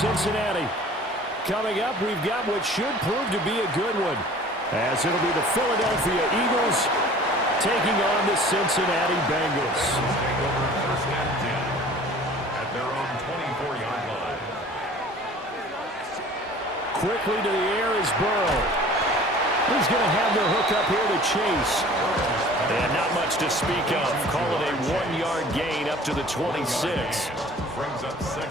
Cincinnati. Coming up, we've got what should prove to be a good one, as it'll be the Philadelphia Eagles taking on the Cincinnati Bengals. Take over first and 10 at their own 24-yard line. Quickly to the air is Burrow. He's going to have the hook up here to Chase. And not much to speak of. Call it a 1-yard gain up to the 26.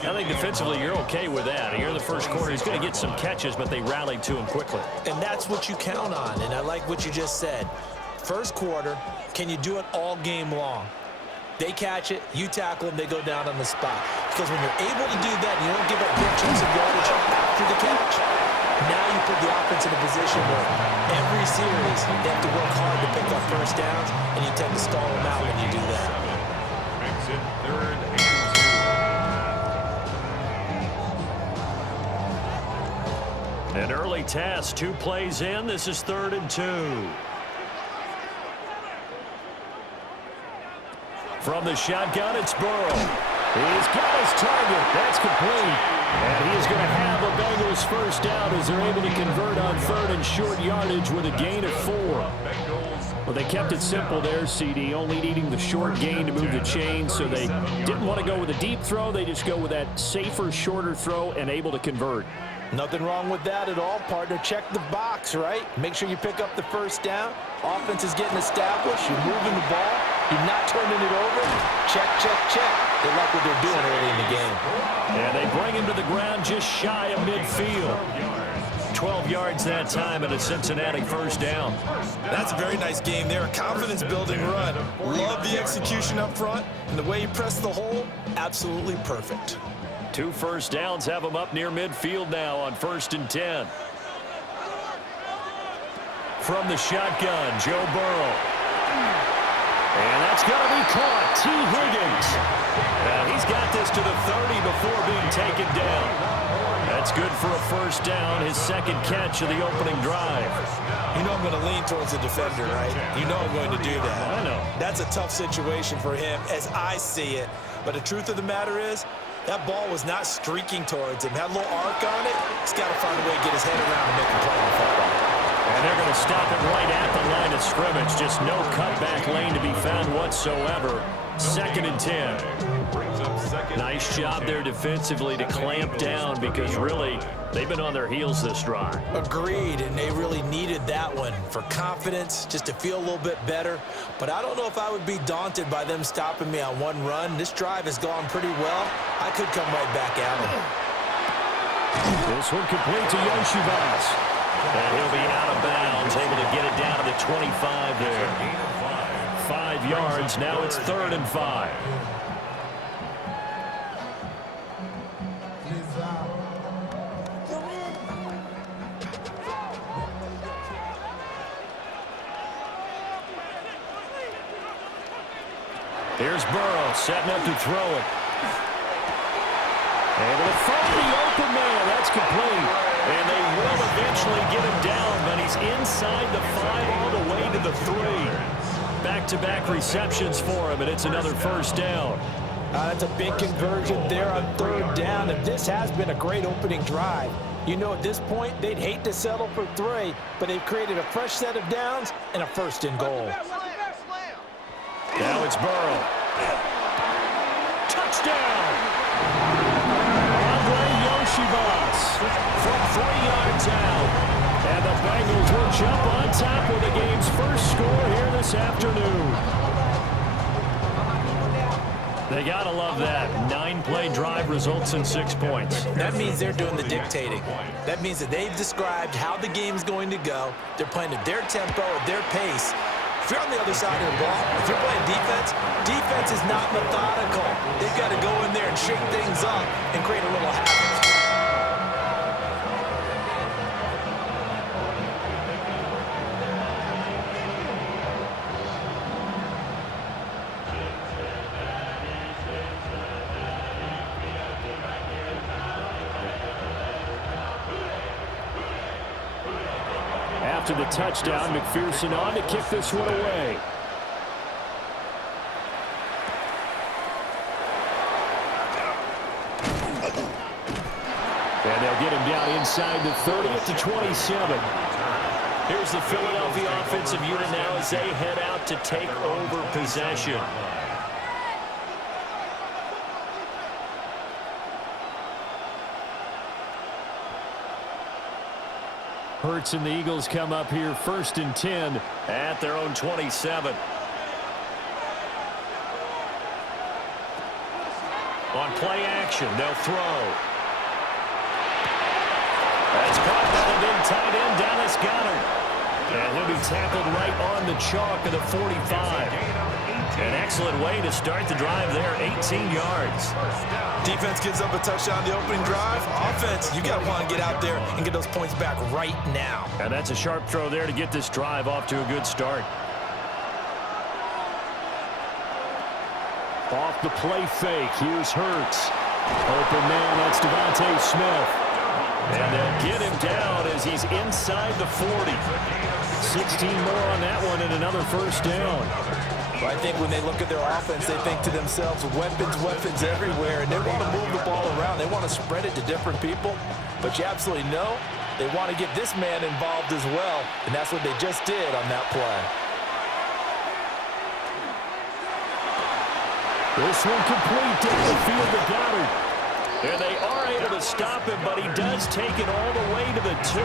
I think defensively you're okay with that. Here in the first quarter, he's going to get some catches, but they rallied to him quickly. And that's what you count on, and I like what you just said. First quarter, can you do it all game long? They catch it, you tackle them, they go down on the spot. Because when you're able to do that, you don't give up big chunks of yardage after the catch. Now you put the offense in a position where every series they have to work hard to pick up first downs, and you tend to stall them out when you do that. Makes it 3rd and 2. An early task, 2 plays in. This is 3rd and 2. From the shotgun, it's Burrow. He's got his target. That's complete. And he is going to have a Bengals first down as they're able to convert on 3rd and short yardage with a gain of 4. Well, they kept it simple there, CD, only needing the short gain to move the chain, so they didn't want to go with a deep throw. They just go with that safer, shorter throw and able to convert. Nothing wrong with that at all, partner. Check the box, right? Make sure you pick up the first down. Offense is getting established. You're moving the ball. You're not turning it over. Check, check, check. They like what they're doing early in the game. And they bring him to the ground just shy of midfield. 12 yards that time and a Cincinnati first down. That's a very nice game there. A confidence-building run. Love the execution up front. And the way you press the hole, absolutely perfect. 2 first downs have them up near midfield now on 1st and 10. From the shotgun, Joe Burrow. And that's going to be caught. T. Higgins. He's got this to the 30 before being taken down. That's good for a first down, his 2nd catch of the opening drive. You know I'm going to lean towards the defender, right? You know I'm going to do that. I know. That's a tough situation for him as I see it. But the truth of the matter is, that ball was not streaking towards him. Had a little arc on it. He's got to find a way to get his head around and make a play on the football. And they're going to stop it right at the line of scrimmage. Just no cutback lane to be found whatsoever. 2nd and 10. Nice job there defensively to clamp down because really they've been on their heels this drive. Agreed, and they really needed that one for confidence, just to feel a little bit better. But I don't know if I would be daunted by them stopping me on one run. This drive has gone pretty well. I could come right back at them. This one complete to Yoshibas. And he'll be out of bounds, able to get it down to the 25 there. 5 yards, now it's 3rd and 5. Here's Burrow setting up to throw it. Able to find the open man. That's complete. And they will eventually get him down, but he's inside the 5 all the way to the 3. Back-to-back receptions for him, and it's another first down. That's a big conversion there on 3rd down, and this has been a great opening drive. You know, at this point, they'd hate to settle for 3, but they've created a fresh set of downs and a 1st and goal. Now it's Burrow. Touchdown! Yoshibas from 3 yards out. And the Bengals will jump on top with the game's first score here this afternoon. They gotta love that. 9-play drive results in 6 points. That means they're doing the dictating. That means that they've described how the game's going to go. They're playing at their tempo, at their pace. If you're on the other side of the ball, if you're playing defense, defense is not methodical. They've got to go in there and shake things up and create a little havoc. After the touchdown, McPherson on to kick this one away. And they'll get him down inside the 30 at the 27. Here's the Philadelphia offensive unit now as they head out to take over possession. Hurts and the Eagles come up here 1st and 10 at their own 27. On play action, they'll throw. That's caught by the big tight end, Dallas Goedert. And he'll be tackled right on the chalk of the 45. An excellent way to start the drive there, 18 yards. Defense gives up a touchdown the opening drive. Offense, you got to want to get out there and get those points back right now. And that's a sharp throw there to get this drive off to a good start. Off the play fake, here's Hurts. Open man, that's Devontae Smith. And they'll get him down as he's inside the 40. 16 more on that one and another first down. Well, I think when they look at their offense, they think to themselves, weapons, weapons everywhere, and they want to move the ball around. They want to spread it to different people. But you absolutely know they want to get this man involved as well, and that's what they just did on that play. This one complete down the field to Goedert. And they are able to stop him, but he does take it all the way to the 2.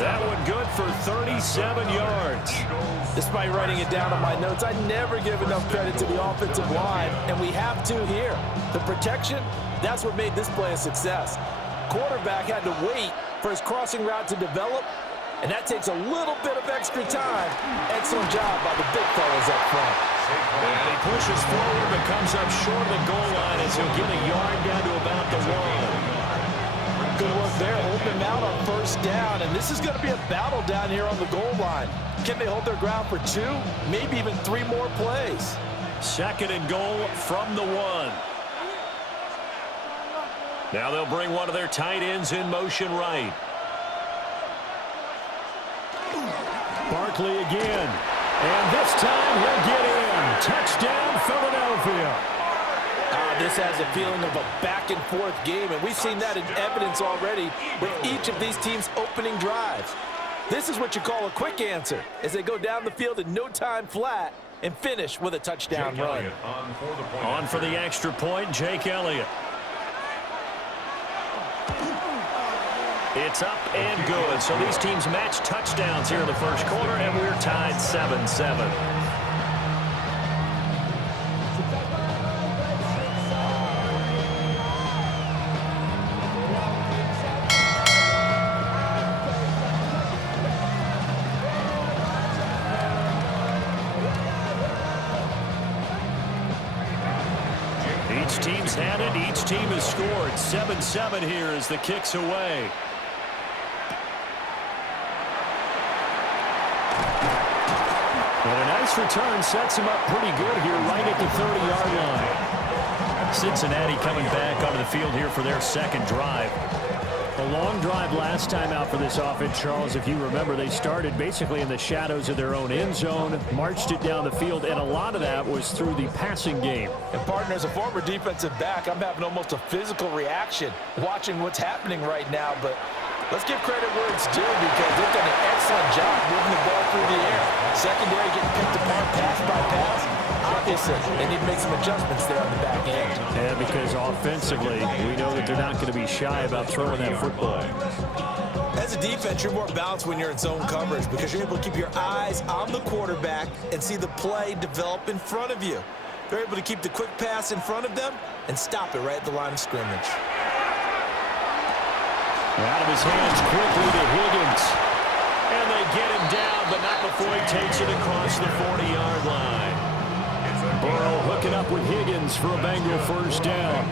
That one good for 37 yards. Despite writing it down on my notes, I never give enough credit to the offensive line, and we have to here. The protection, that's what made this play a success. Quarterback had to wait for his crossing route to develop, and that takes a little bit of extra time. Excellent job by the big fellas up front. And he pushes forward but comes up short of the goal line as he'll get a yard down to about the 1. Good work there, holding him out on first down, and this is going to be a battle down here on the goal line. Can they hold their ground for 2, maybe even 3 more plays? 2nd and goal from the 1. Now they'll bring one of their tight ends in motion right. Barkley again. And this time he'll get in. Touchdown, Philadelphia. This has a feeling of a back-and-forth game, and we've seen that in evidence already with each of these teams' opening drives. This is what you call a quick answer, as they go down the field in no time flat and finish with a touchdown run. On for the extra point, Jake Elliott. It's up and good. So these teams match touchdowns here in the first quarter, and we're tied 7-7. Each team's had it. Each team has scored. 7-7 here as the kick's away. And a nice return sets him up pretty good here right at the 30-yard line. Cincinnati coming back onto the field here for their second drive. A long drive last time out for this offense, Charles. If you remember, they started basically in the shadows of their own end zone, marched it down the field, and a lot of that was through the passing game. And, partner, as a former defensive back, I'm having almost a physical reaction watching what's happening right now. But let's give credit where it's due because they've done an excellent job moving the ball through the air. Secondary getting picked apart pass by pass. Obviously, they need to make some adjustments there on the back end. Yeah, because offensively, we know that they're not going to be shy about throwing that football. As a defense, you're more balanced when you're in zone coverage because you're able to keep your eyes on the quarterback and see the play develop in front of you. They're able to keep the quick pass in front of them and stop it right at the line of scrimmage. Out of his hands quickly to Higgins. And they get him down, but not before he takes it across the 40-yard line. Burrow hooking up with Higgins for a Bengal first down.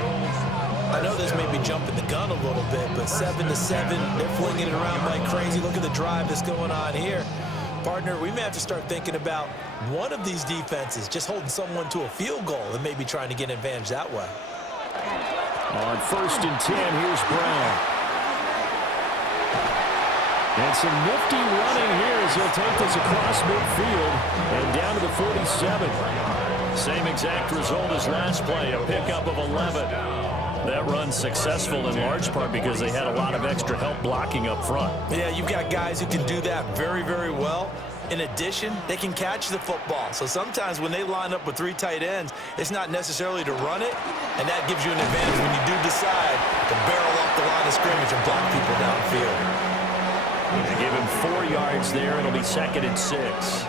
I know this may be jumping the gun a little bit, but 7-7, they're flinging it around like crazy. Look at the drive that's going on here. Partner, we may have to start thinking about one of these defenses just holding someone to a field goal and maybe trying to get an advantage that way. On 1st and 10, here's Brown. And some nifty running here as he'll take this across midfield and down to the 47. Same exact result as last play, a pickup of 11. That run's successful in large part because they had a lot of extra help blocking up front. Yeah, you've got guys who can do that very, very well. In addition, they can catch the football. So sometimes when they line up with 3 tight ends, it's not necessarily to run it, and that gives you an advantage when you do decide to barrel off the line of scrimmage and block people downfield. They give him 4 yards there. It'll be 2nd and 6.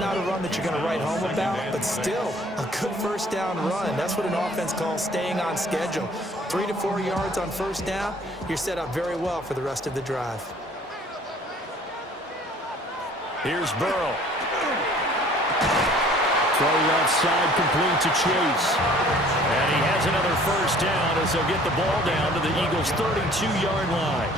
Not a run that you're going to write home about, but still a good first down run. That's what an offense calls staying on schedule. 3 to 4 yards on first down, you're set up very well for the rest of the drive. Here's Burrow. Throw left side, complete to Chase. And he has another first down as they'll get the ball down to the Eagles' 32-yard line.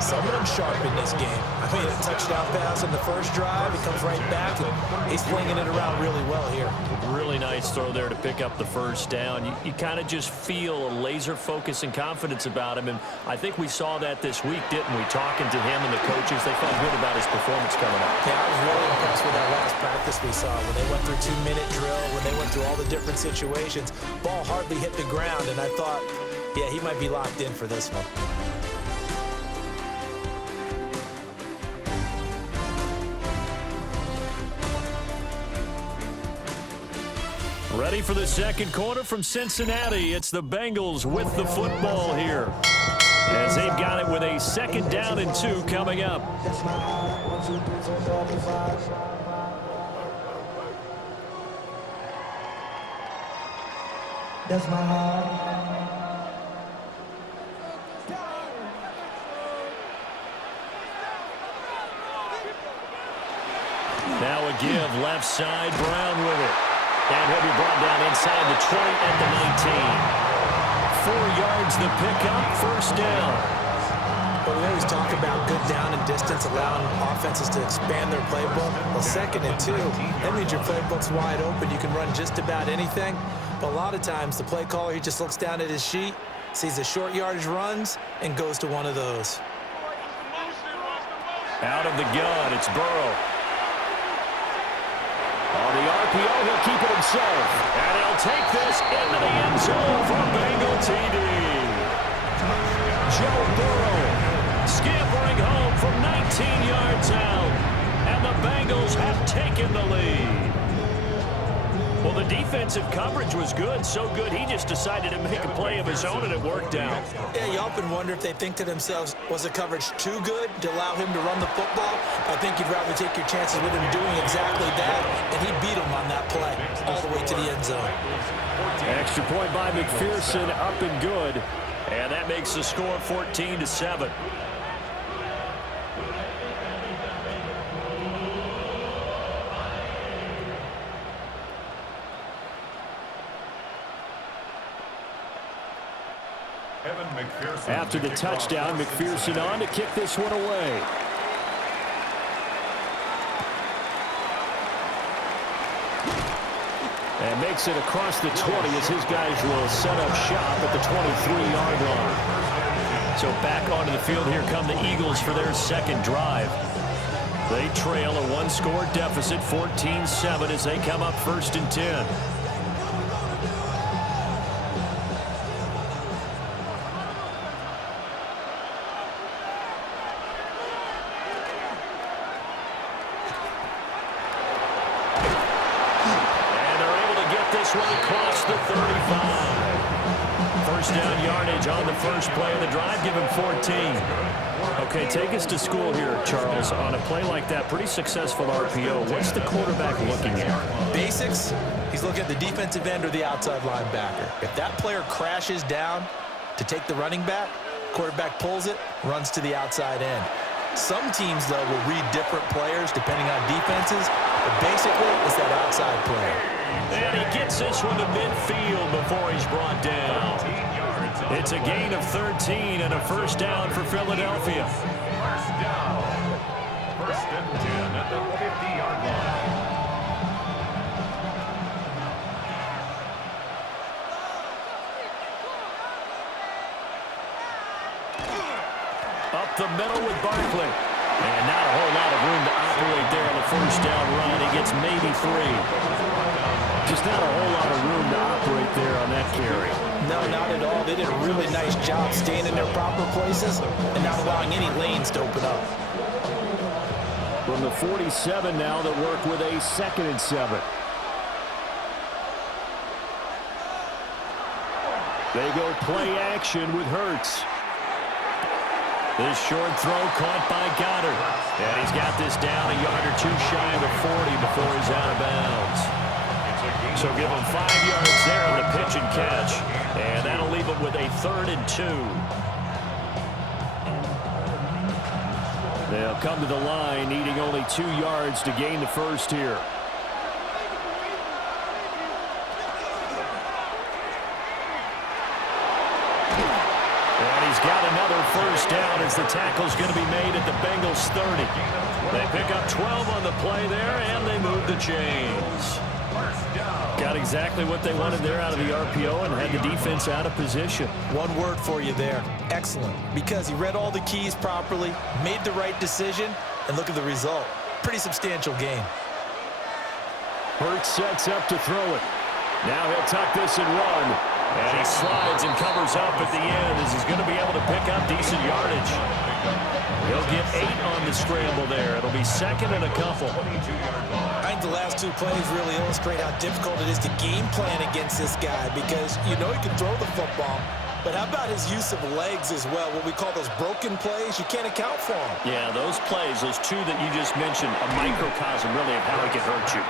Someone sharp in this game. I mean, a touchdown pass on the first drive. He comes right back, and he's flinging it around really well here. Really nice throw there to pick up the first down. You kind of just feel a laser focus and confidence about him, and I think we saw that this week, didn't we? Talking to him and the coaches, they felt good about his performance coming up. Yeah, I was really impressed with that last practice we saw when they went through 2-minute drill, when they went through all the different situations. Ball hardly hit the ground, and I thought, yeah, he might be locked in for this one. Ready for the second quarter from Cincinnati. It's the Bengals with the football here, as they've got it with a 2nd down and 2 coming up. That's my heart. Now a give left side, Brown with it. And he'll be brought down inside the 20 at the 19. 4 yards the pickup, first down. Well, we always talk about good down and distance, allowing offenses to expand their playbook. Well, 2nd and 2, that means your playbook's wide open. You can run just about anything. But a lot of times, the play caller, he just looks down at his sheet, sees the short yardage runs, and goes to one of those. Out of the gun, it's Burrow. On the RPO, he'll keep it himself. And he'll take this into the end zone for a Bengal TD. Joe Burrow scampering home from 19 yards out. And the Bengals have taken the lead. Well, the defensive coverage was good, so good he just decided to make a play of his own, and it worked out. Yeah, you often wonder if they think to themselves, was the coverage too good to allow him to run the football? I think you'd rather take your chances with him doing exactly that, and he beat him on that play all the way to the end zone. Extra point by McPherson, up and good, and that makes the score 14-7. After the touchdown, McPherson on to kick this one away. And makes it across the 20 as his guys will set up shop at the 23-yard line. So back onto the field, here come the Eagles for their second drive. They trail a 1-score deficit, 14-7, as they come up 1st and 10. Across the 35. First down yardage on the first play of the drive. Give him 14. Okay, take us to school here, Charles. On a play like that, pretty successful RPO. What's the quarterback looking at? Basics. He's looking at the defensive end or the outside linebacker. If that player crashes down to take the running back, quarterback pulls it, runs to the outside end. Some teams, though, will read different players depending on defenses, but basically it's that outside player. And he gets this one to midfield before he's brought down. It's a gain of 13 and a first down for Philadelphia. First down. 1st and 10 at the 50-yard line. Up the middle with Barkley. And not a whole lot of room to operate there on the first down run. He gets maybe 3. Just not a whole lot of room to operate there on that carry. No, not at all. They did a really nice job staying in their proper places and not allowing any lanes to open up. From the 47 now, they'll work with a 2nd and 7. They go play action with Hurts. This short throw caught by Goddard. And he's got this down a yard or 2 shy of the 40 before he's out of bounds. So give him 5 yards there on the pitch and catch. And that'll leave him with a 3rd and 2. They'll come to the line needing only 2 yards to gain the first here. And he's got another first down as the tackle's going to be made at the Bengals 30. They pick up 12 on the play there, and they move the chains. Got exactly what they wanted there out of the RPO and had the defense out of position. One word for you there. Excellent. Because he read all the keys properly, made the right decision, and look at the result. Pretty substantial game. Hurts sets up to throw it. Now he'll tuck this and run. And he slides and covers up at the end as he's going to be able to pick up decent yardage. He'll get 8 on the scramble there. It'll be 2nd and a couple. I think the last 2 plays really illustrate how difficult it is to game plan against this guy because you know he can throw the football. But how about his use of legs as well, what we call those broken plays? You can't account for them. Yeah, those plays, those 2 that you just mentioned, a microcosm really of how he can hurt you.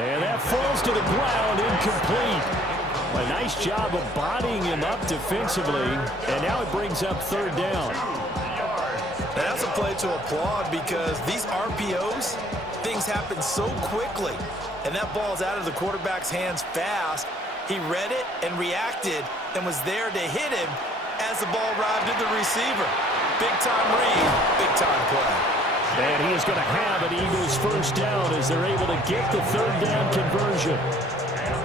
And that falls to the ground, incomplete. A nice job of bodying him up defensively, and now it brings up 3rd down. That's a play to applaud because these RPOs, things happen so quickly, and that ball's out of the quarterback's hands fast. He read it and reacted and was there to hit him as the ball arrived at the receiver. Big-time read, big-time play. And he is going to have an Eagles first down as they're able to get the 3rd down conversion.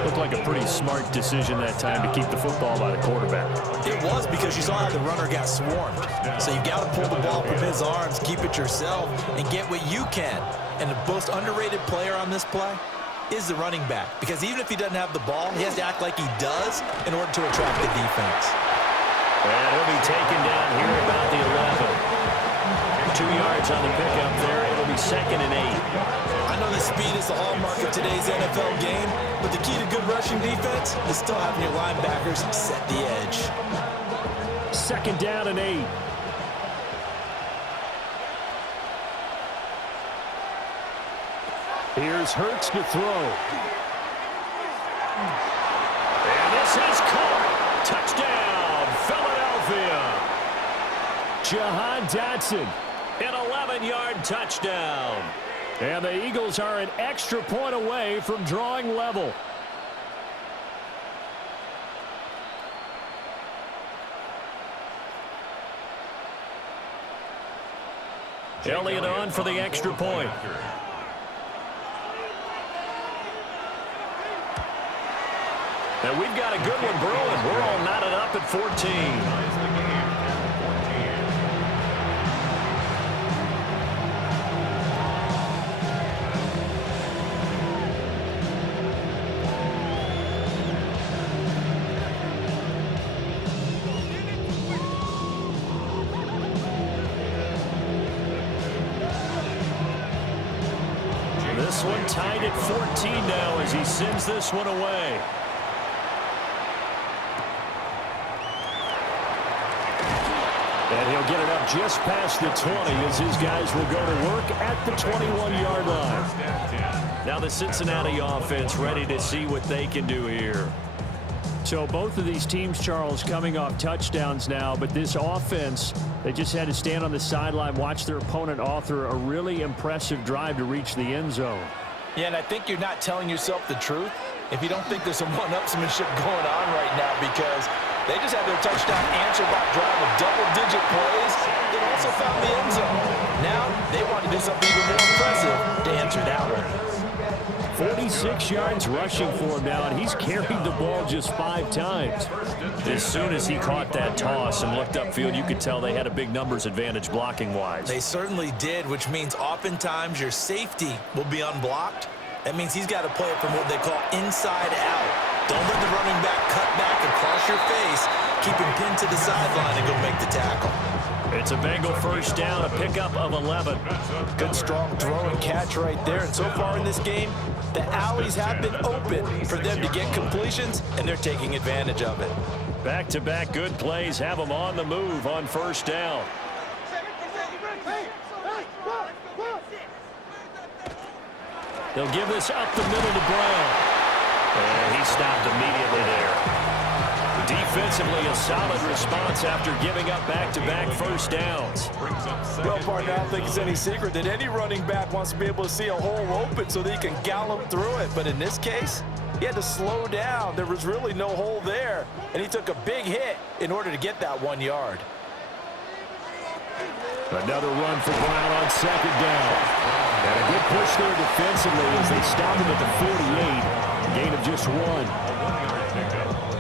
Looked like a pretty smart decision that time to keep the football by the quarterback. It was because you saw how the runner got swarmed. So you got to pull the ball from his arms, keep it yourself, and get what you can. And the most underrated player on this play is the running back. Because even if he doesn't have the ball, he has to act like he does in order to attract the defense. And he'll be taken down here about the 11. 2 yards on the pickup there. It'll be 2nd and 8. I know that speed is the hallmark of today's NFL game, but the key to good rushing defense is still having your linebackers set the edge. 2nd down and 8. Here's Hurts to throw. And this is caught. Touchdown, Philadelphia. Jahan Dotson, an 11-yard touchdown. And the Eagles are an extra point away from drawing level. Elliott on for the extra point. And we've got a good one brewing. We're all knotted up at 14. This one tied at 14 now as he sends this one away. And he'll get it up just past the 20 as his guys will go to work at the 21-yard line. Now the Cincinnati offense ready to see what they can do here. So both of these teams, Charles, coming off touchdowns now, but this offense, they just had to stand on the sideline, watch their opponent author a really impressive drive to reach the end zone. Yeah, and I think you're not telling yourself the truth if you don't think there's some one-upsmanship going on right now, because they just had their touchdown answered by a drive of double-digit plays. They also found the end zone. Now they want to do something even more impressive to answer that one. 46 yards rushing for him now, and he's carried the ball just 5 times. As soon as he caught that toss and looked upfield, you could tell they had a big numbers advantage blocking-wise. They certainly did, which means oftentimes your safety will be unblocked. That means he's got to play it from what they call inside out. Don't let the running back cut back across your face. Keep him pinned to the sideline and go make the tackle. It's a Bengal first down, a pickup of 11. Good, strong throw and catch right there. And so far in this game, the alleys have been open for them to get completions, and they're taking advantage of it. Back-to-back good plays have them on the move on first down. They'll give this up the middle to Brown. And he stopped immediately there. Defensively, a solid response after giving up back-to-back first downs. Well, partner, I don't think it's any secret that any running back wants to be able to see a hole open so that he can gallop through it. But in this case, he had to slow down. There was really no hole there, and he took a big hit in order to get that 1 yard. Another run for Brown on second down. And a good push there defensively as they stop him at the 48. Gain of just 1.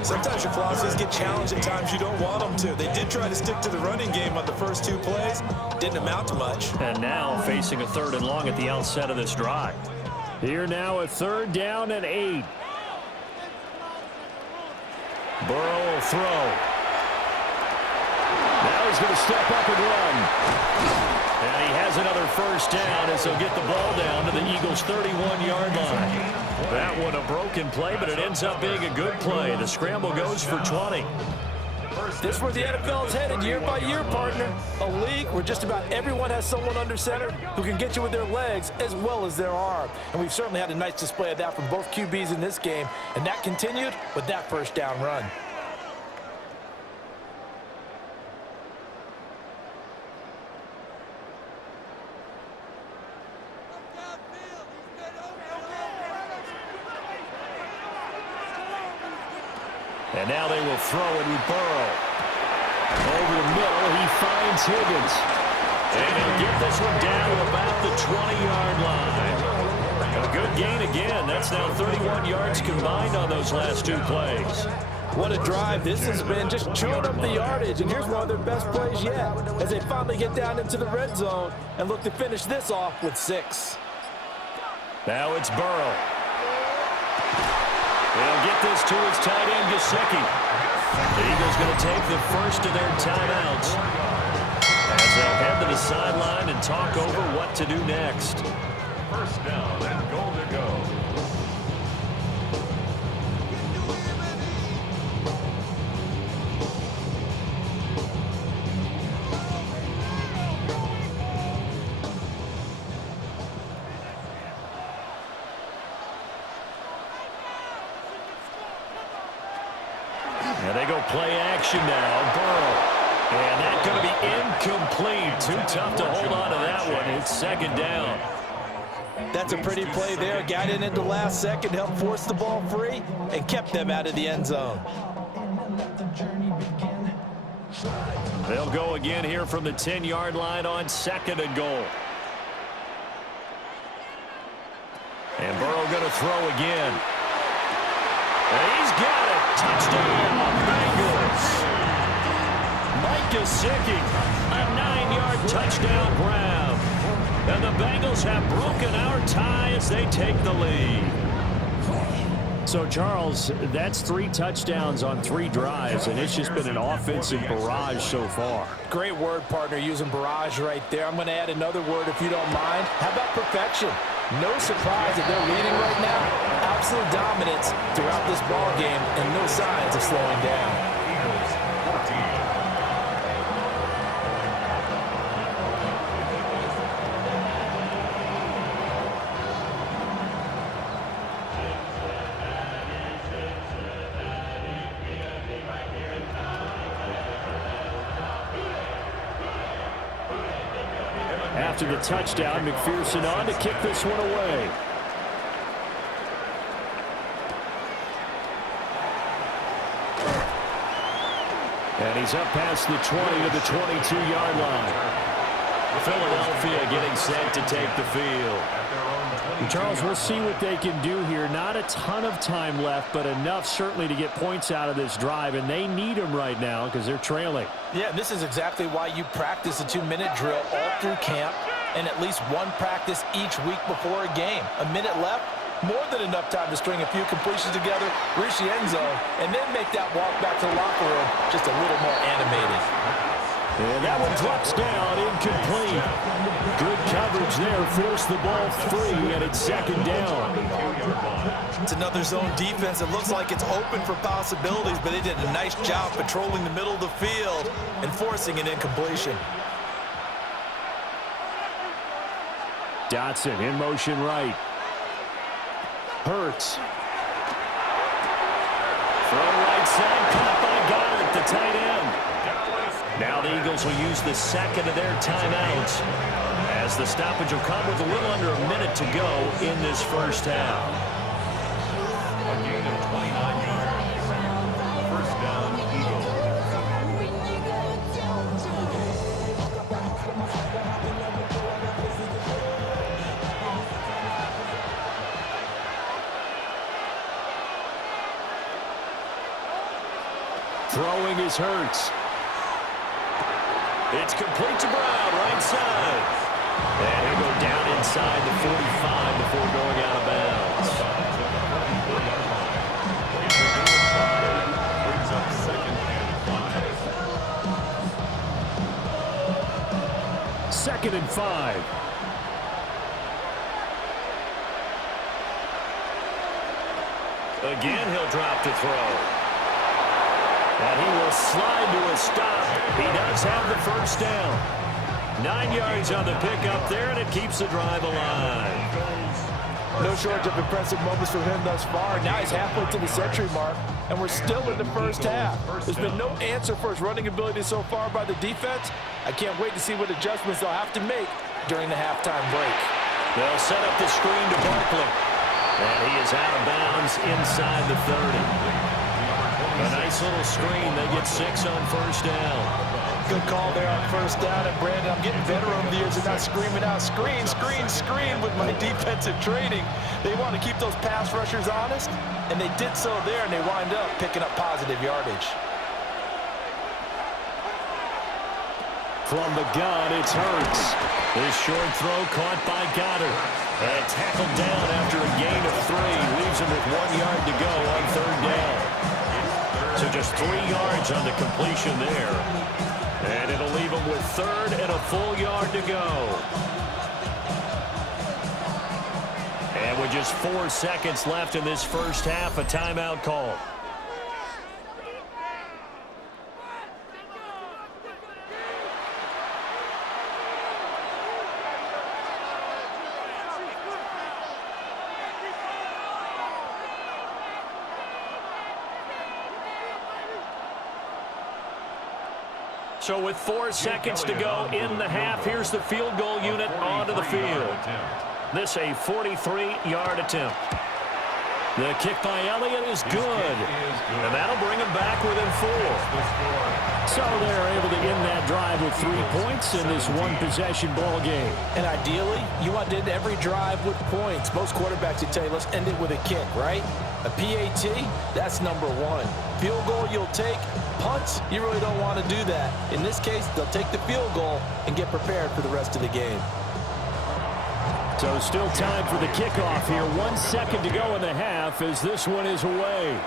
Sometimes your philosophies get challenged at times you don't want them to. They did try to stick to the running game on the first 2 plays. Didn't amount to much. And now facing a 3rd and long at the outset of this drive. Here now a 3rd down and 8. Burrow will throw. Now he's going to step up and run. And he has another first down as he'll get the ball down to the Eagles' 31-yard line. That one a broken play, but it ends up being a good play. The scramble goes for 20. This is where the NFL is headed year by year, partner. A league where just about everyone has someone under center who can get you with their legs as well as their arm. And we've certainly had a nice display of that from both QBs in this game. And that continued with that first down run. And now they will throw it with Burrow. Over the middle, he finds Higgins. And he'll get this one down to about the 20-yard line. A good gain again. That's now 31 yards combined on those last 2 plays. What a drive this has been, just chewing up the yardage. And here's one of their best plays yet as they finally get down into the red zone and look to finish this off with 6. Now it's Burrow. They'll get this to his tight end, Gesicki. The Eagles going to take the first of their timeouts as they'll head to the sideline and talk over what to do next. First down and goal to go. And they go play action now. Burrow. And that's going to be incomplete. Too tough to hold on to that one. It's 2nd down. That's a pretty play there. Got in at the last second, helped force the ball free, and kept them out of the end zone. They'll go again here from the 10-yard line on 2nd and goal. And Burrow going to throw again. And he's got it. Touchdown, Bengals. Mike Gesicki, a 9-yard touchdown grab. And the Bengals have broken our tie as they take the lead. So, Charles, that's 3 touchdowns on 3 drives, and it's just been an offensive barrage so far. Great word, partner, using barrage right there. I'm going to add another word if you don't mind. How about perfection? No surprise that they're leading right now. Absolute dominance throughout this ball game and no signs of slowing down. After the touchdown, McPherson on to kick this one away. And he's up past the 20 to the 22-yard line. Philadelphia getting set to take the field. And Charles, we'll see what they can do here. Not a ton of time left, but enough certainly to get points out of this drive, and they need them right now because they're trailing. Yeah, this is exactly why you practice a 2-minute drill all through camp and at least one practice each week before a game. A minute left, more than enough time to string a few completions together, reach the end zone, and then make that walk back to the locker room just a little more animated. And that one drops down, incomplete. Good coverage there, forced the ball free, and it's second down. It's another zone defense. It looks like it's open for possibilities, but they did a nice job patrolling the middle of the field and forcing an incompletion. Dotson in motion right. Hurts. Throw right side, caught by Goddard, the tight end. Now the Eagles will use the second of their timeouts as the stoppage will come with a little under a minute to go in this first half. A gain of 29 yards. First down, Eagles. Throwing is Hurts. It's complete to Brown, right side. And he'll go down inside the 45 before going out of bounds. Brings up second and 5. Second and 5. Again, he'll drop to throw. And he will slide to a stop. He does have the first down. 9 yards on the pickup there, and it keeps the drive alive. No shortage of impressive moments from him thus far. Now he's halfway to the century mark, and we're still in the first half. There's been no answer for his running ability so far by the defense. I can't wait to see what adjustments they'll have to make during the halftime break. They'll set up the screen to Barkley. And he is out of bounds inside the 30. A nice little screen. They get 6 on first down. Good call there on first down. And, Brandon, I'm getting better over the years and not screaming out, screen, screen, screen with my defensive training. They want to keep those pass rushers honest, and they did so there, and they wind up picking up positive yardage. From the gun, it's Hurts. This short throw caught by Goddard. And tackled down after a gain of 3. Leaves him with 1 yard to go on third down. So just 3 yards on the completion there. And it'll leave him with third and a full yard to go. And with just 4 seconds left in this first half, a timeout call. So with 4 seconds to go in the half, here's the field goal unit onto the field. This a 43-yard attempt. The kick by Elliott is good. And that'll bring him back within 4. So they're able to end that drive with 3 points in this one-possession ball game. And ideally, you want to end every drive with points. Most quarterbacks would tell you, let's end it with a kick, right? A PAT, that's number 1. Field goal you'll take. Punts, you really don't want to do that. In this case, they'll take the field goal and get prepared for the rest of the game. So still time for the kickoff here. 1 second to go in the half as this one is away.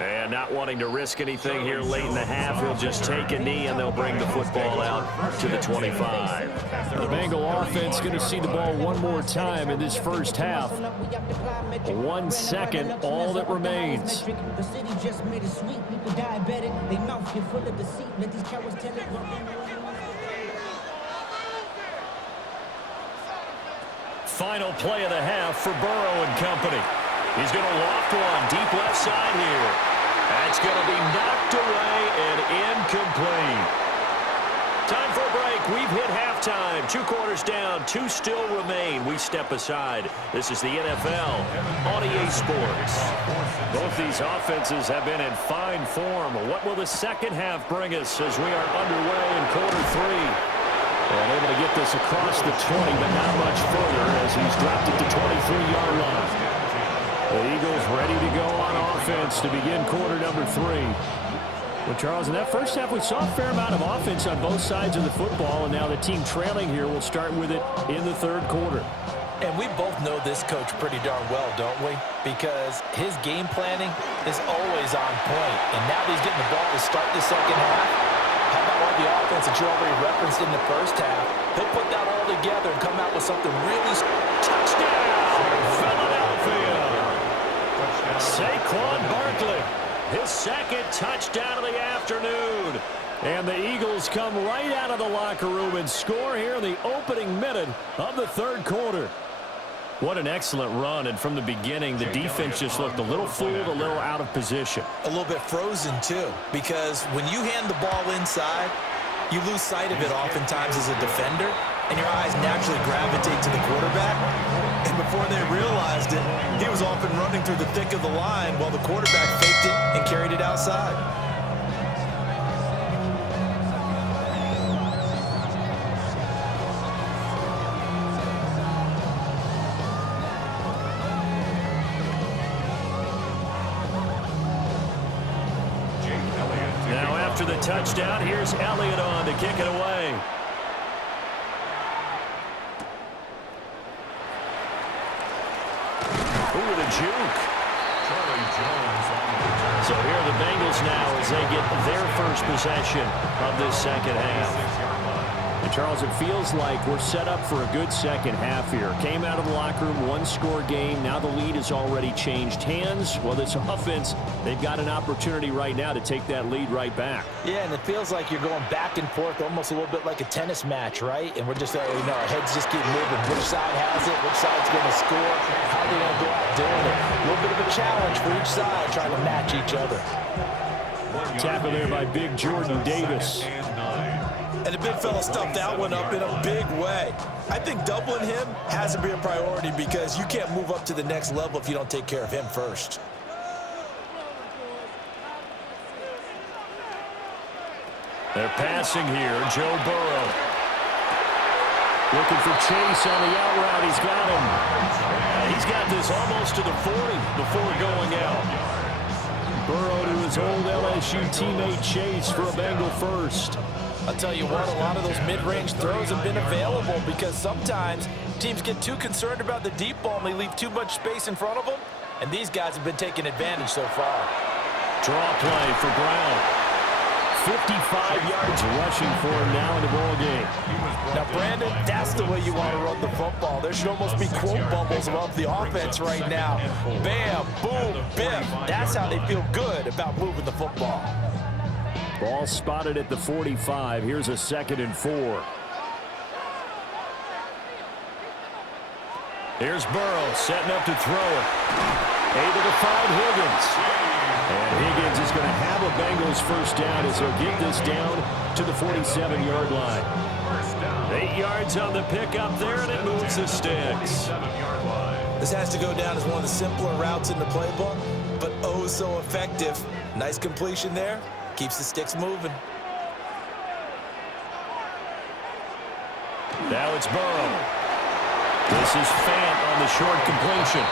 And not wanting to risk anything here late in the half, he'll just take a knee and they'll bring the football out to the 25. The Bengal offense going to see the ball one more time in this first half. 1 second, all that remains. Final play of the half for Burrow and company. He's going to loft one deep left side here. That's going to be knocked away and incomplete. Time for a break. We've hit halftime. 2 quarters down. 2 still remain. We step aside. This is the NFL on EA Sports. Both these offenses have been in fine form. What will the second half bring us as we are underway in quarter 3? And able to get this across the 20, but not much further as he's dropped it to 23-yard line. The Eagles ready to go on offense to begin quarter number 3. Well, Charles, in that first half, we saw a fair amount of offense on both sides of the football, and now the team trailing here will start with it in the third quarter. And we both know this coach pretty darn well, don't we? Because his game planning is always on point. And now that he's getting the ball to start the second half, how about all the offense that you already referenced in the first half? He'll put that all together and come out with something really... Touchdown, Philadelphia! Saquon Barkley, his second touchdown of the afternoon. And the Eagles come right out of the locker room and score here in the opening minute of the third quarter. What an excellent run, and from the beginning, the defense just looked a little fooled, a little out of position. A little bit frozen, too, because when you hand the ball inside, you lose sight of it oftentimes as a defender, and your eyes naturally gravitate to the quarterback. And before they realized it, he was off and running through the thick of the line while the quarterback faked it and carried it outside. Now after the touchdown, here's Elliott on to kick it away. Ooh, the juke. So here are the Bengals now as they get their first possession of this second half. And Charles, it feels like we're set up for a good second half here. Came out of the locker room, one-score game. Now the lead has already changed hands. Well, this offense, they've got an opportunity right now to take that lead right back. Yeah, and it feels like you're going back and forth almost a little bit like a tennis match, right? And we're just, our heads just keep moving. Which side has it? Which side's going to score? How are they going to go out doing it? A little bit of a challenge for each side trying to match each other. Tackle there by big Jordan Davis. And the big fella stuffed that one up in a big way. I think doubling him has to be a priority because you can't move up to the next level if you don't take care of him first. They're passing here. Joe Burrow. Looking for Chase on the out route. He's got him. He's got this almost to the 40 before going out. Burrow to his old LSU teammate Chase for a Bengal first. I'll tell you what, a lot of those mid-range throws have been available because sometimes teams get too concerned about the deep ball and they leave too much space in front of them, and these guys have been taking advantage so far. Draw play for Brown. 55 yards rushing for him now in the ball game. Now, Brandon, that's the way you want to run the football. There should almost be quote bubbles above the offense right now. Bam, boom, biff. That's how they feel good about moving the football. Ball spotted at the 45. Here's a 2nd and 4. Here's Burrow setting up to throw it. Able to find Higgins. And Higgins is going to have a Bengals first down as he'll get this down to the 47-yard line. 8 yards on the pickup there, and it moves the sticks. This has to go down as one of the simpler routes in the playbook, but oh so effective. Nice completion there. Keeps the sticks moving. Now it's Burrow. This is Fant on the short completion.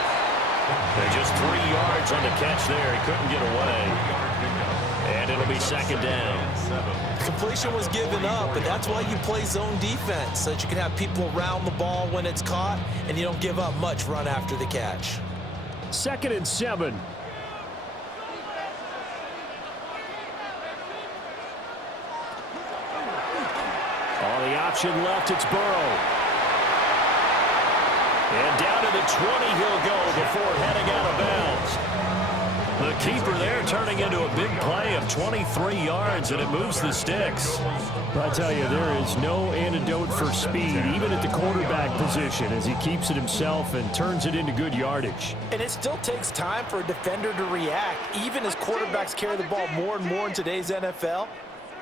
And just 3 yards on the catch there. He couldn't get away. And it'll be 2nd down. Completion was given up, but that's why you play zone defense, so that you can have people around the ball when it's caught, and you don't give up much run after the catch. 2nd and 7. On the option left, it's Burrow. And down to the 20 he'll go before heading out of bounds. The keeper there turning into a big play of 23 yards, and it moves the sticks. I tell you, there is no antidote for speed, even at the quarterback position, as he keeps it himself and turns it into good yardage. And it still takes time for a defender to react. Even as quarterbacks carry the ball more and more in today's NFL,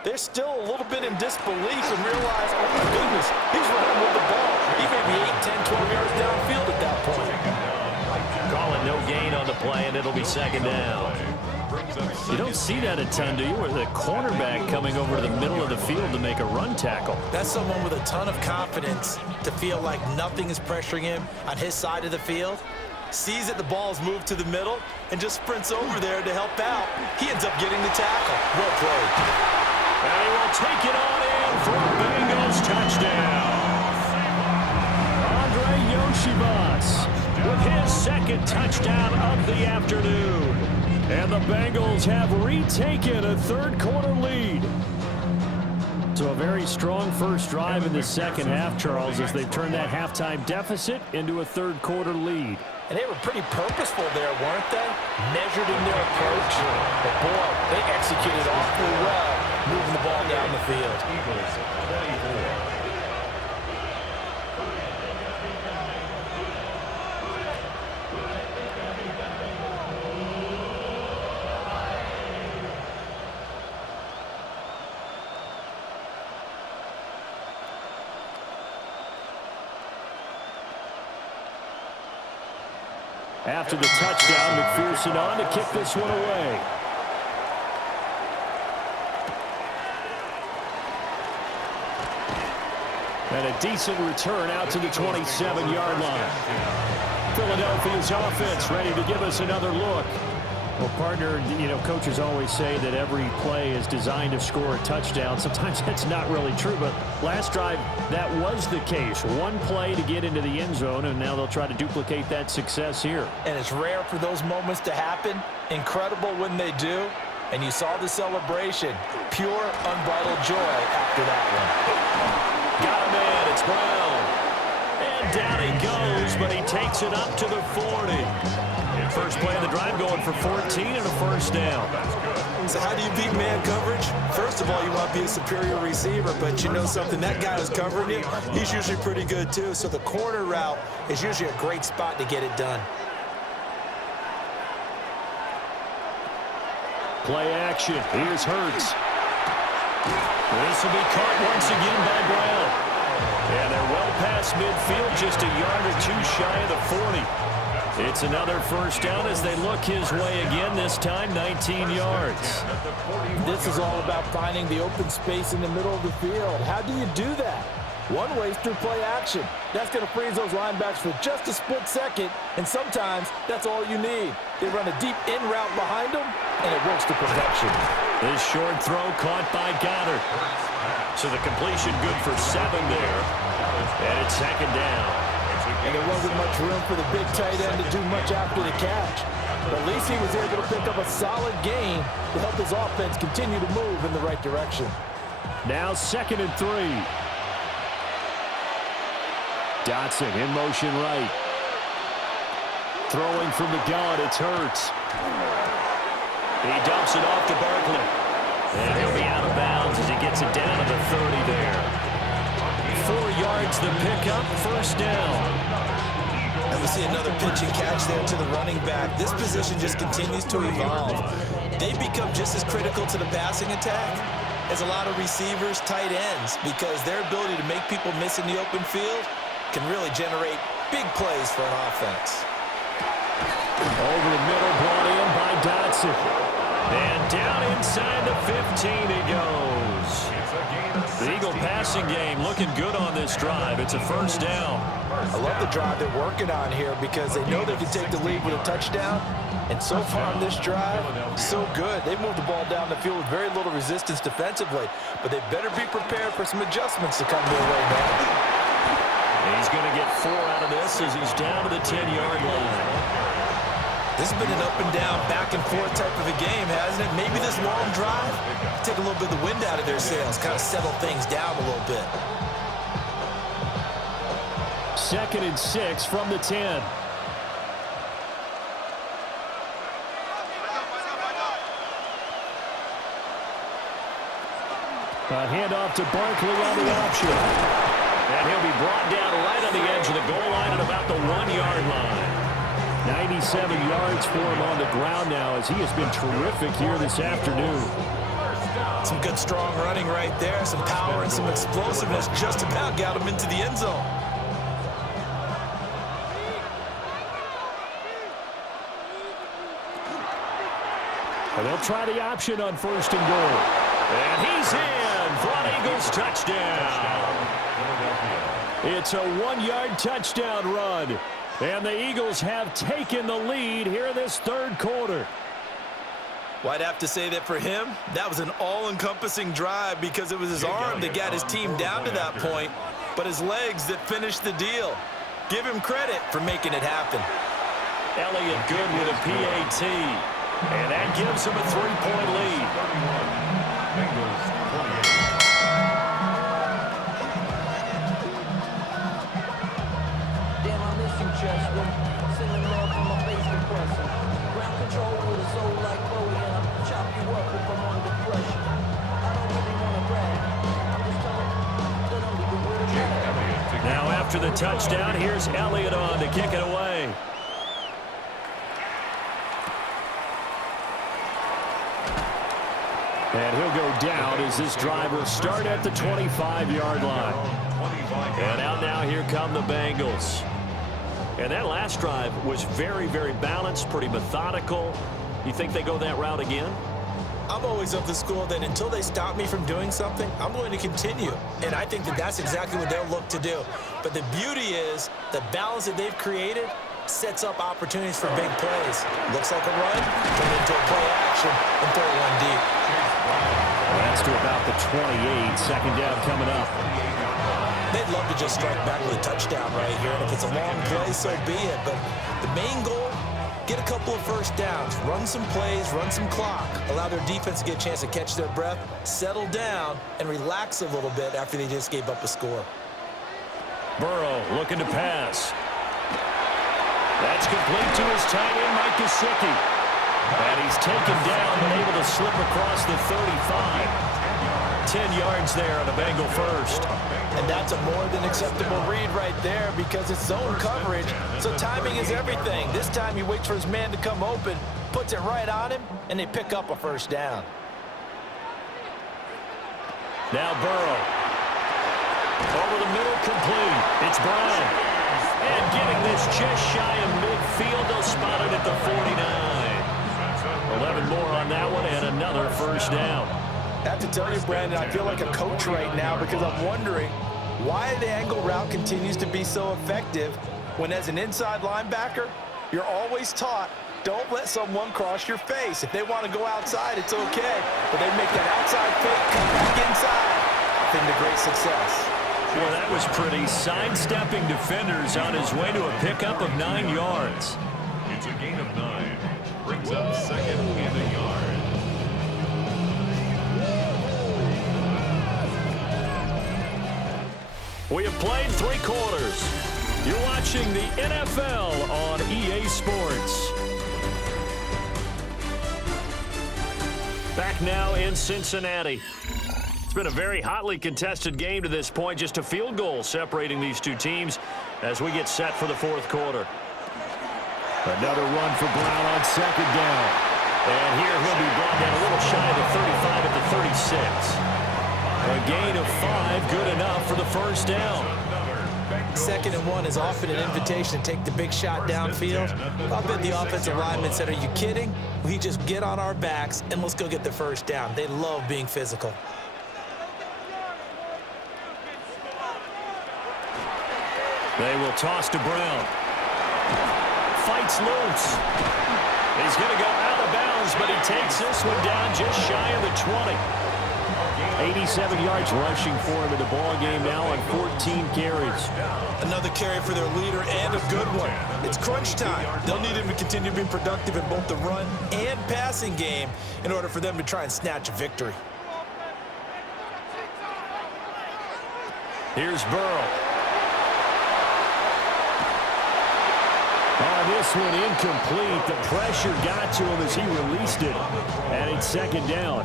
they're still a little bit in disbelief and realize, oh my goodness, he's running with the ball. He may be 8, 10, 12 yards downfield at that point. Calling no gain on the play, and it'll be 2nd down. You don't see that a ton, do you, where the cornerback coming over to the middle of the field to make a run tackle? That's someone with a ton of confidence to feel like nothing is pressuring him on his side of the field. Sees that the ball's moved to the middle and just sprints over there to help out. He ends up getting the tackle. Well played. And he will take it on in for a Bengals touchdown. Voss with his second touchdown of the afternoon. And the Bengals have retaken a third-quarter lead. So a very strong first drive in the second half, Charles, as they've turned that halftime deficit into a third-quarter lead. And they were pretty purposeful there, weren't they? Measured in their approach. But, boy, they executed awfully well, moving the ball down the field. Eagles 24. After the touchdown, McPherson on to kick this one away. And a decent return out to the 27-yard line. Philadelphia's offense ready to give us another look. Well, partner, you know, coaches always say that every play is designed to score a touchdown. Sometimes that's not really true, but last drive, that was the case. One play to get into the end zone, and now they'll try to duplicate that success here. And it's rare for those moments to happen. Incredible when they do. And you saw the celebration. Pure, unbridled joy after that one. Got a man, it's Brown. And down he goes, but he takes it up to the 40. First play of the drive going for 14 and a first down. So how do you beat man coverage? First of all, you want to be a superior receiver, but you know something, that guy who's covering you, he's usually pretty good too. So the corner route is usually a great spot to get it done. Play action. Here's Hurts. This will be caught once again by Brown. And they're well past midfield, just a yard or two shy of the 40. It's another first down as they look his way again, this time 19 yards. This is all about finding the open space in the middle of the field. How do you do that? One way is through play action. That's going to freeze those linebackers for just a split second, and sometimes that's all you need. They run a deep in route behind them, and it works to perfection. This short throw caught by Goddard. So the completion good for 7 there, and it's second down. And there wasn't much room for the big tight end to do much after the catch. But at least he was able to pick up a solid gain to help his offense continue to move in the right direction. Now 2nd and 3. Dotson in motion right. Throwing from the gun, it's Hurts. He dumps it off to Barkley. And he'll be out of bounds as he gets it down to the 30 there. 4 yards the pickup, first down. And we see another pitch and catch there to the running back. This position just continues to evolve. They become just as critical to the passing attack as a lot of receivers, tight ends, because their ability to make people miss in the open field can really generate big plays for an offense. Over the middle, brought in by Dotson. And down inside the 15 he goes. The Eagle passing game looking good on this drive. It's a first down. I love the drive they're working on here because they know they can take the lead with a touchdown. And so far on this drive, so good. They've moved the ball down the field with very little resistance defensively. But they better be prepared for some adjustments to come their way now. He's going to get 4 out of this as he's down to the 10-yard line. This has been an up-and-down, back-and-forth type of a game, hasn't it? Maybe this long drive, take a little bit of the wind out of their sails, kind of settle things down a little bit. 2nd and 6 from the 10. A handoff to Barkley on the option. And he'll be brought down right on the edge of the goal line at about the 1-yard line. 97 yards for him on the ground now as he has been terrific here this afternoon. Some good strong running right there, some power and some explosiveness just about got him into the end zone. And they'll try the option on 1st and goal. And he's in for an Eagles touchdown. It's a 1-yard touchdown run. And the Eagles have taken the lead here in this third quarter. Well, I'd have to say that for him, that was an all-encompassing drive because it was his arm that got his team down to that point, but his legs that finished the deal. Give him credit for making it happen. Elliott good with a PAT. And that gives him a 3-point lead. 31. Bengals 28. Damn, I miss you, Chester. Sending love from my face compressor. Ground control with a soul like Bowie, and I'll chop you up if I'm under pressure. I don't really want to brag. I'm just telling that I'm leaving with a drag. Now after the touchdown, here's Elliott on to kick it away. And he'll go down as this drive will start at the 25-yard line. And out now, here come the Bengals. And that last drive was very, very balanced, pretty methodical. You think they go that route again? I'm always of the school that until they stop me from doing something, I'm going to continue. And I think that that's exactly what they'll look to do. But the beauty is the balance that they've created sets up opportunities for big plays. Looks like a run, turn into a play action, and throw one deep. That's to about the 28. Second down coming up. They'd love to just strike back with a touchdown right here. And if it's a long play, so be it. But the main goal, get a couple of first downs, run some plays, run some clock, allow their defense to get a chance to catch their breath, settle down, and relax a little bit after they just gave up a score. Burrow looking to pass. That's complete to his tight end, Mike Gesicki. And he's taken down, but able to slip across the 35. 10 yards there on a Bengal first. And that's a more than acceptable read right there because it's zone coverage, so timing is everything. This time he waits for his man to come open, puts it right on him, and they pick up a first down. Now Burrow. Over the middle, complete. It's Brown. And getting this just shy of midfield, they'll spot it at the 49. 11 more on that one and another first down. I have to tell you, Brandon, I feel like a coach right now because I'm wondering why the angle route continues to be so effective when as an inside linebacker, you're always taught, don't let someone cross your face. If they want to go outside, it's okay. But they make that outside fake, come back inside. Been to great success. Well, that was pretty. Sidestepping defenders on his way to a pickup of 9 yards. It's a gain of 9. Brings up second and a yard. We have played 3 quarters. You're watching the NFL on EA Sports. Back now in Cincinnati. It's been a very hotly contested game to this point. Just a field goal separating these two teams as we get set for the fourth quarter. Another run for Brown on second down. And here he'll be brought down a little shy of the 35 at the 36. A gain of 5, good enough for the first down. 2nd and 1 is often an invitation to take the big shot downfield. I'll bet the offensive lineman said, are you kidding? We just get on our backs and let's go get the first down. They love being physical. They will toss to Brown. Fights loose. He's going to go out of bounds, but he takes this one down just shy of the 20. 87 yards rushing for him in the ball game now on 14 carries. Another carry for their leader and a good one. It's crunch time. They'll need him to continue being productive in both the run and passing game in order for them to try and snatch a victory. Here's Burrow. This one incomplete. The pressure got to him as he released it. And it's second down.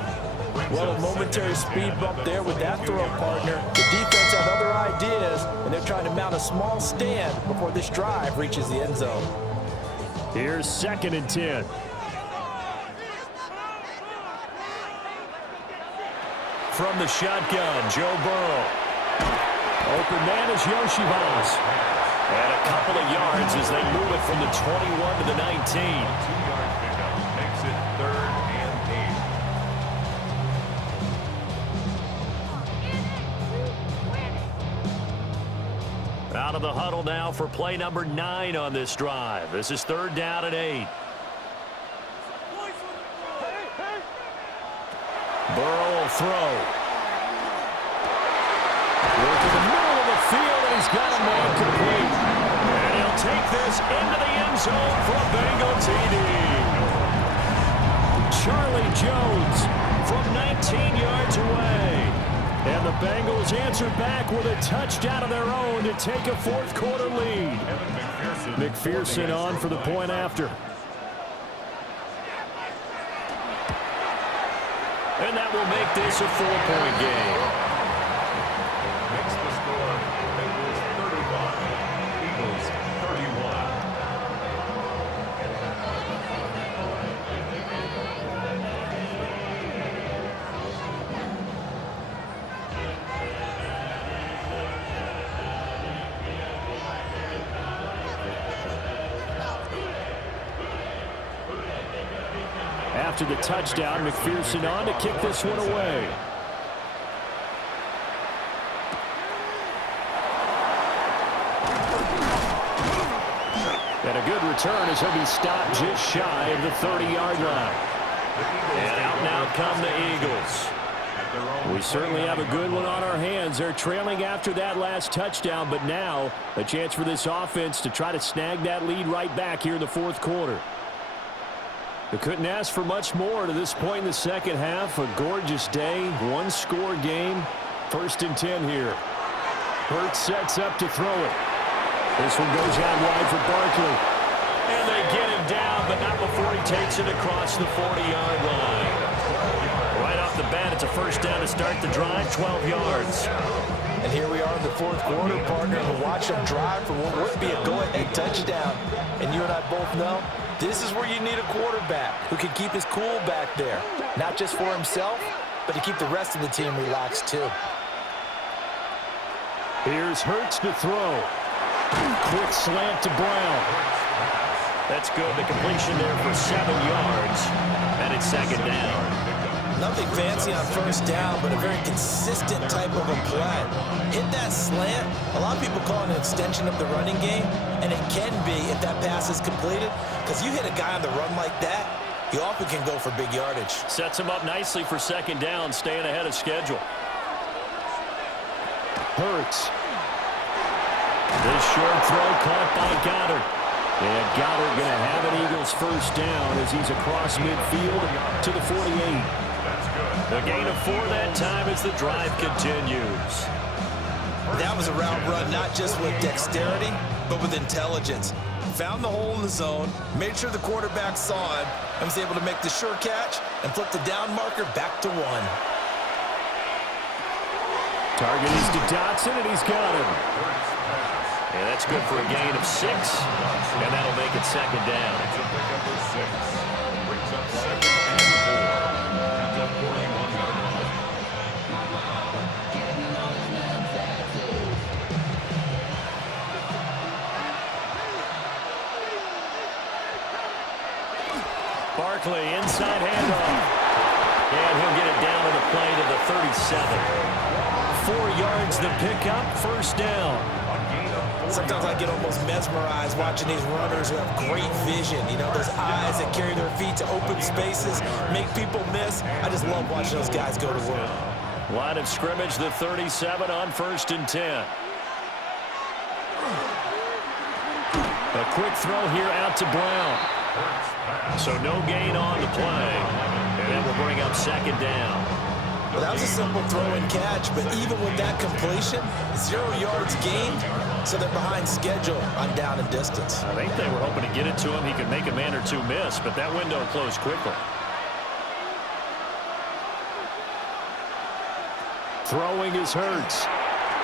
Well, a momentary speed bump there with that throw, partner. The defense had other ideas, and they're trying to mount a small stand before this drive reaches the end zone. Here's 2nd and 10. From the shotgun, Joe Burrow. Open man is Yoshivas. And a couple of yards as they move it from the 21 to the 19. 2-yard pickup makes it 3rd and 8. Out of the huddle now for play number 9 on this drive. This is 3rd down and 8. Burrow will throw. Work in the middle of the field, and he's got a man complete. take this into the end zone for a Bengal TD. Charlie Jones from 19 yards away. And the Bengals answer back with a touchdown of their own to take a fourth-quarter lead. McPherson on for the point after. And that will make this a 4-point game. Makes the score Bengals 35, Eagles 31. After the touchdown, McPherson on to kick this one away. And a good return as he'll be stopped just shy of the 30-yard line. And out now come the Eagles. We certainly have a good one on our hands. They're trailing after that last touchdown, but now a chance for this offense to try to snag that lead right back here in the fourth quarter. They couldn't ask for much more to this point in the second half. A gorgeous day, one-score game. 1st and 10 here. Hurts sets up to throw it. This one goes out wide for Barkley. And they get him down, but not before he takes it across the 40-yard line. Right off the bat, it's a first down to start the drive, 12 yards. And here we are in the fourth quarter, partner, and watch them drive for what would be a go-ahead touchdown. And you and I both know this is where you need a quarterback who can keep his cool back there. Not just for himself, but to keep the rest of the team relaxed too. Here's Hurts to throw. Quick slant to Brown. That's good. The completion there for 7 yards. And it's second down. Nothing fancy on first down, but a very consistent type of a play. Hit that slant. A lot of people call it an extension of the running game, and it can be if that pass is completed, because you hit a guy on the run like that, you often can go for big yardage. Sets him up nicely for second down, staying ahead of schedule. Hurts. This short throw caught by Goddard. And Goddard going to have an Eagles first down as he's across midfield to the 48. A gain of 4 that time as the drive continues. That was a route run not just with dexterity, but with intelligence. Found the hole in the zone, made sure the quarterback saw him, and was able to make the sure catch and flip the down marker back to 1. Target is to Dotson, and he's got him. And that's good for a gain of 6, and that'll make it second down. Brings up 2nd and 4 at the 41-yard line. Barkley, inside handoff. And he'll get it down to the play to the 37. 4 yards the pickup, first down. Sometimes I get almost mesmerized watching these runners who have great vision. You know, those eyes that carry their feet to open spaces, make people miss. I just love watching those guys go to work. Line of scrimmage, the 37 on 1st and 10. A quick throw here out to Brown. So no gain on the play. And that will bring up second down. Well, that was a simple throw and catch, but even with that completion, 0 yards gained, so they're behind schedule on down and distance. I think they were hoping to get it to him. He could make a man or two miss, but that window closed quickly. Throwing is Hurts.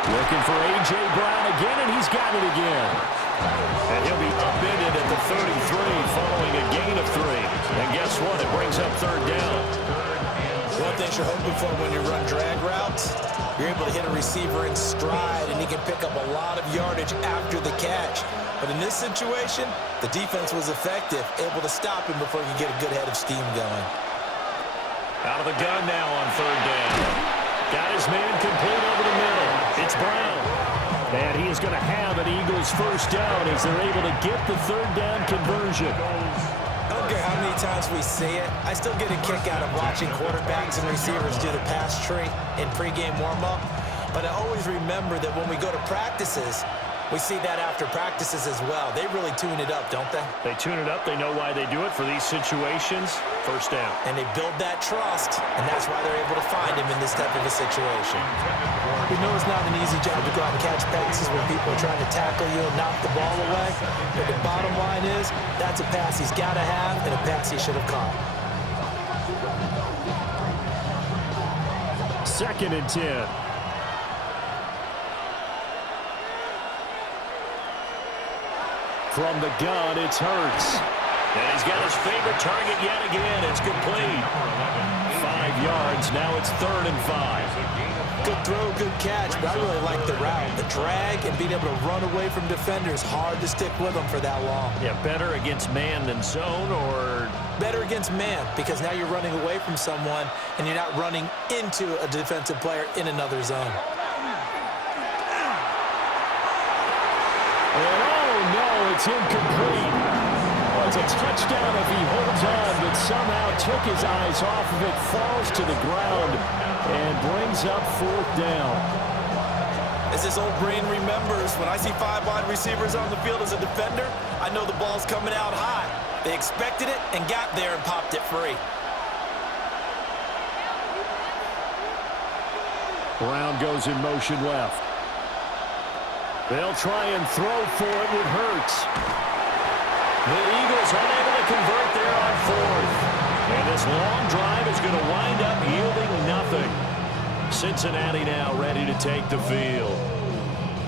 Looking for A.J. Brown again, and he's got it again. And he'll be upended at the 33 following a gain of 3. And guess what? It brings up third down. One thing you're hoping for when you run drag routes, you're able to hit a receiver in stride, and he can pick up a lot of yardage after the catch. But in this situation, the defense was effective, able to stop him before he could get a good head of steam going. Out of the gun now on third down. Got his man complete over the middle. It's Brown. And he is going to have an Eagles first down as they're able to get the third down conversion. I don't care how many times we say it, I still get a kick out of watching quarterbacks and receivers do the pass tree in pregame warm-up. But I always remember that when we go to practices, We see that after practices as well. They really tune it up, don't they? They tune it up. They know why they do it for these situations. First down. And they build that trust, and that's why they're able to find him in this type of a situation. We know it's not an easy job to go out and catch passes when people are trying to tackle you and knock the ball away. But the bottom line is, that's a pass he's got to have and a pass he should have caught. 2nd and 10. From the gun, it's Hurts. And he's got his favorite target yet again. It's complete. 5 yards. Now it's 3rd and 5. Good throw, good catch, but I really like the route. The drag and being able to run away from defenders, hard to stick with them for that long. Yeah, better against man than zone, or? Better against man, because now you're running away from someone and you're not running into a defensive player in another zone. And oh no, it's incomplete. Well, it's a touchdown if he holds on, but somehow took his eyes off of it, falls to the ground, and brings up 4th down. As his old brain remembers, when I see 5 wide receivers on the field as a defender, I know the ball's coming out high. They expected it and got there and popped it free. Brown goes in motion left. They'll try and throw for it with Hurts. The Eagles unable to convert there on 4th. And this long drive is going to wind up yielding nothing. Cincinnati now ready to take the field.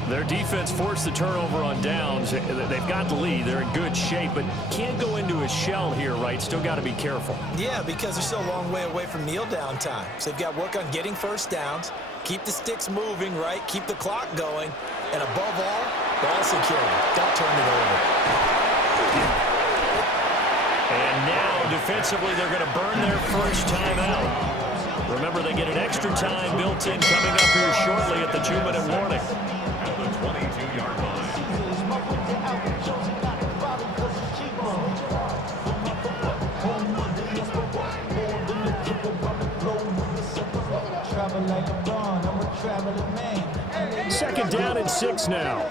Their defense forced the turnover on downs. They've got the lead. They're in good shape, but can't go into a shell here, right? Still got to be careful. Yeah, because they're still a long way away from kneel down time. So they've got to work on getting first downs, keep the sticks moving, right? Keep the clock going. And above all, ball security. Don't turn it over. And now, defensively, they're going to burn their first timeout. Remember, they get an extra time built in coming up here shortly at the 2-minute warning. At the 22-yard line. Second down and 6 now.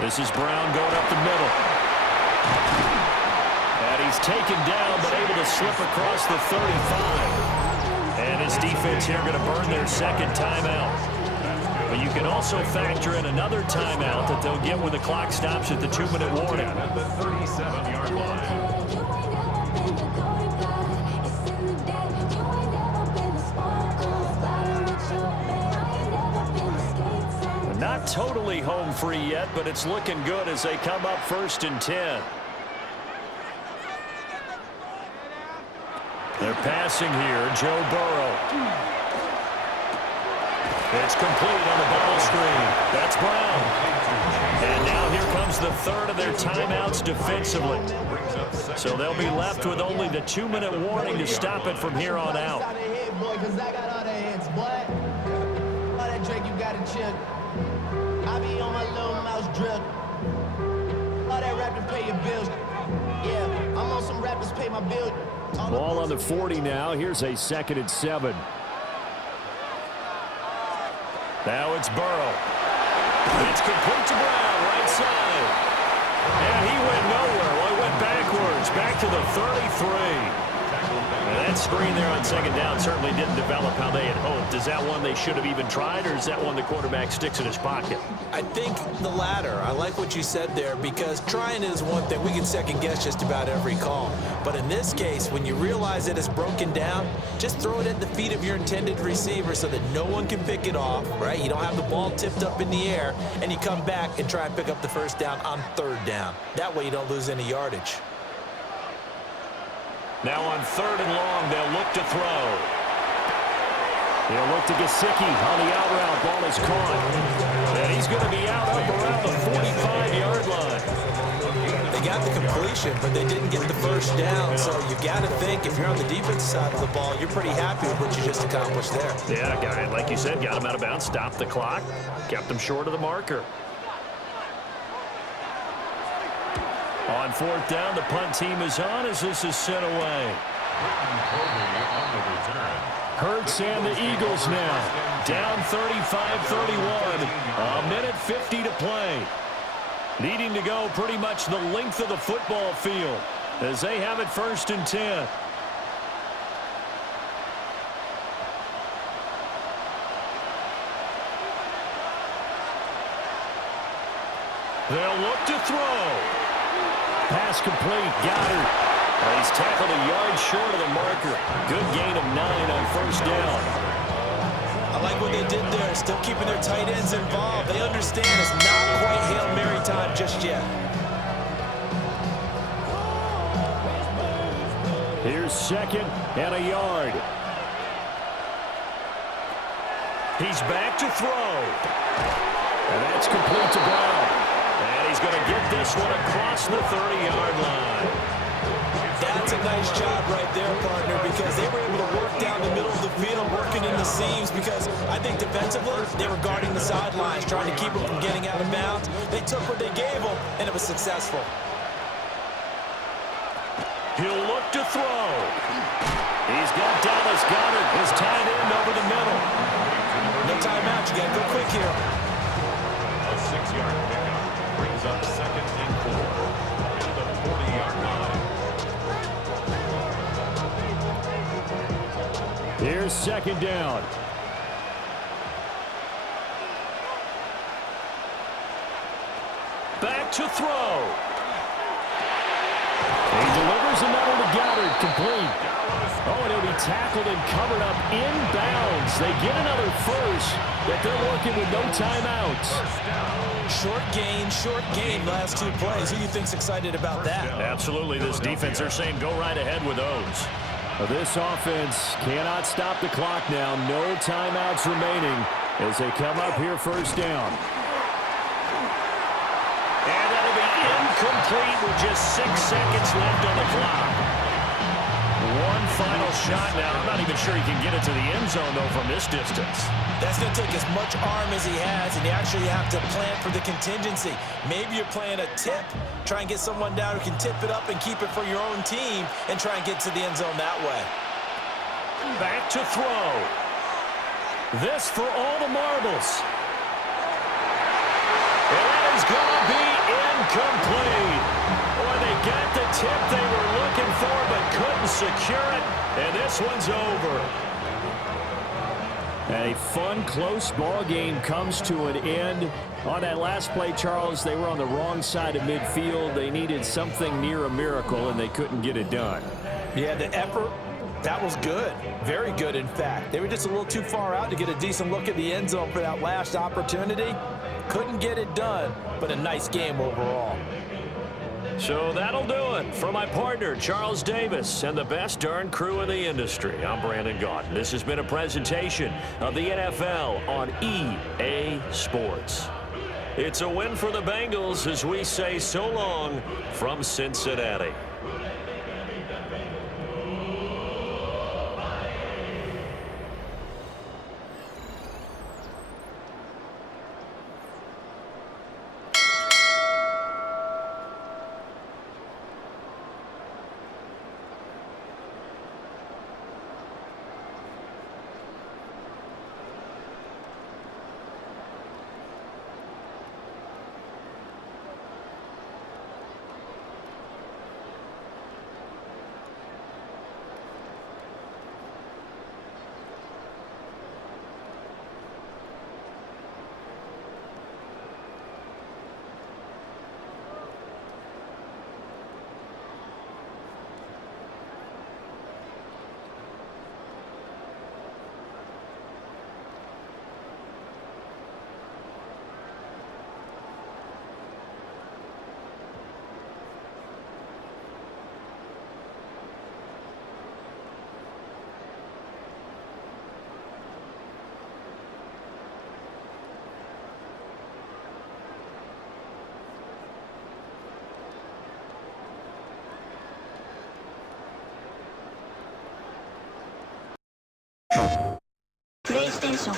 This is Brown going up the middle. And he's taken down, but able to slip across the 35. And his defense here going to burn their second timeout. But you can also factor in another timeout that they'll get when the clock stops at the 2-minute warning. At the 37-yard line. Not totally home free yet, but it's looking good as they come up 1st and 10. They're passing here. Joe Burrow. It's complete on the bubble screen. That's Brown. And now here comes the 3rd of their timeouts defensively. So they'll be left with only the 2-minute warning to stop it from here on out. I be on my little mouse drip. All that rap to pay your bills. Yeah, I'm on some rappers pay my bills. Ball on the 40 now. Here's a 2nd and 7. Now it's Burrow. It's complete to Brown, right side. And he went nowhere. Well, he went backwards, back to the 33. And that screen there on 2nd down certainly didn't develop how they had hoped. Is that one they should have even tried, or is that one the quarterback sticks in his pocket? I think the latter. I like what you said there, because trying is one thing. We can second-guess just about every call. But in this case, when you realize that it's broken down, just throw it at the feet of your intended receiver so that no one can pick it off, right? You don't have the ball tipped up in the air, and you come back and try and pick up the first down on 3rd down. That way you don't lose any yardage. Now on 3rd and long, they'll look to throw. He'll look to Gesicki on the out route. Ball is caught. And he's going to be out up around the 45-yard line. They got the completion, but they didn't get the first down. So you got to think, if you're on the defensive side of the ball, you're pretty happy with what you just accomplished there. Yeah, guy, like you said, got him out of bounds, stopped the clock, kept him short of the marker. On 4th down, the punt team is on as this is sent away. On the return. Hurts and the Eagles now. Down 35-31. A minute 50 to play. Needing to go pretty much the length of the football field as they have it 1st and 10. They'll look to throw. Pass complete. Goddard. He's tackled a yard short of the marker. Good gain of 9 on 1st down. I like what they did there. Still keeping their tight ends involved. They understand it's not quite Hail Mary time just yet. Here's 2nd and a yard. He's back to throw. And that's complete to Brown. And he's going to get this one across the 30-yard line. That's a nice job right there, partner, because they were able to work down the middle of the field, working in the seams, because I think defensively, they were guarding the sidelines, trying to keep them from getting out of bounds. They took what they gave them, and it was successful. He'll look to throw. He's got Dallas Goedert, his tight end over the middle. No timeout. You got to go quick here. A 6-yard pickup brings up 2nd and 4 at the 40-yard line. Here's 2nd down. Back to throw. He delivers another to Goddard, complete. Oh, and he'll be tackled and covered up inbounds. They get another 1st, but they're working with no timeouts. Short gain, last 2 plays. Who do you think's excited about that? Absolutely. This defense, they're saying go right ahead with those. This offense cannot stop the clock now. No timeouts remaining as they come up here 1st down. And that'll be incomplete with just 6 seconds left on the clock. One final shot now. I'm not even sure he can get it to the end zone, though, from this distance. That's going to take as much arm as he has, and you actually have to plan for the contingency. Maybe you're playing a tip. Try and get someone down who can tip it up and keep it for your own team and try and get to the end zone that way. Back to throw. This for all the marbles. And that is going to be incomplete. Boy, they got the tip they were looking for but couldn't secure it, and this one's over. A fun, close ball game comes to an end. On that last play, Charles, they were on the wrong side of midfield. They needed something near a miracle, and they couldn't get it done. Yeah, the effort, that was good. Very good, in fact. They were just a little too far out to get a decent look at the end zone for that last opportunity. Couldn't get it done, but a nice game overall. So that'll do it for my partner, Charles Davis, and the best darn crew in the industry. I'm Brandon Gaudin. This has been a presentation of the NFL on EA Sports. It's a win for the Bengals as we say so long from Cincinnati. PlayStation